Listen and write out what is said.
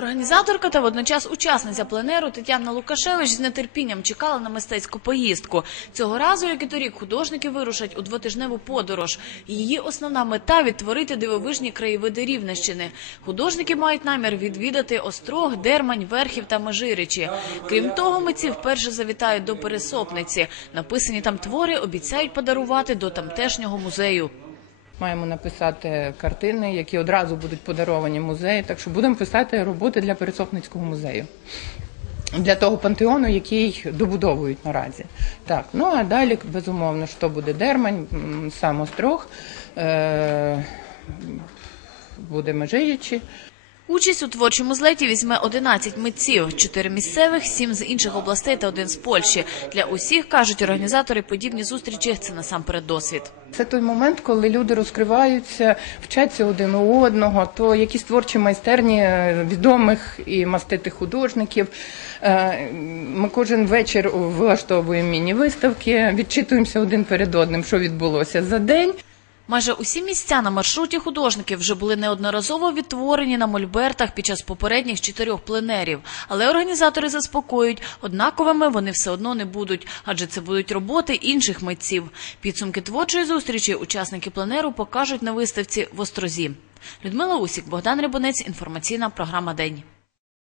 Організаторка та водночас учасниця пленеру Тетяна Лукашевич з нетерпінням чекала на мистецьку поїздку. Цього разу, як і торік, художники вирушать у двотижневу подорож. Її основна мета відтворити дивовижні краєвиди Рівненщини. Художники мають намір відвідати Острог, Дермань, Верхів та Межиричі. Крім того, митці вперше завітають до Пересопниці. Написані там твори обіцяють подарувати до тамтешнього музею. Маємо написати картини, які одразу будуть подаровані музею. Так що будемо писати роботи для Пересопницького музею. Для того пантеону, який добудовують наразі. Так, ну а далі, безумовно, що буде Дермань, сам Острог, е- буде Межирічі. Участь у творчому злеті візьме 11 митців, 4 місцевих, 7 з інших областей та один з Польщі. Для усіх, кажуть організатори, подібні зустрічі – це насамперед досвід. Це той момент, коли люди розкриваються, вчаться один у одного, то якісь творчі майстерні е, відомих і маститих художників. Е, Ми кожен вечір влаштовуємо міні-виставки, відчитуємося один перед одним, що відбулося за день. Майже усі місця на маршруті художників вже були неодноразово відтворені на мольбертах під час попередніх чотирьох пленерів. Але організатори заспокоюють, однаковими вони все одно не будуть, адже це будуть роботи інших митців. Підсумки творчої зустрічі учасники пленеру покажуть на виставці в Острозі. Людмила Усік, Богдан Рибонець, інформаційна програма День.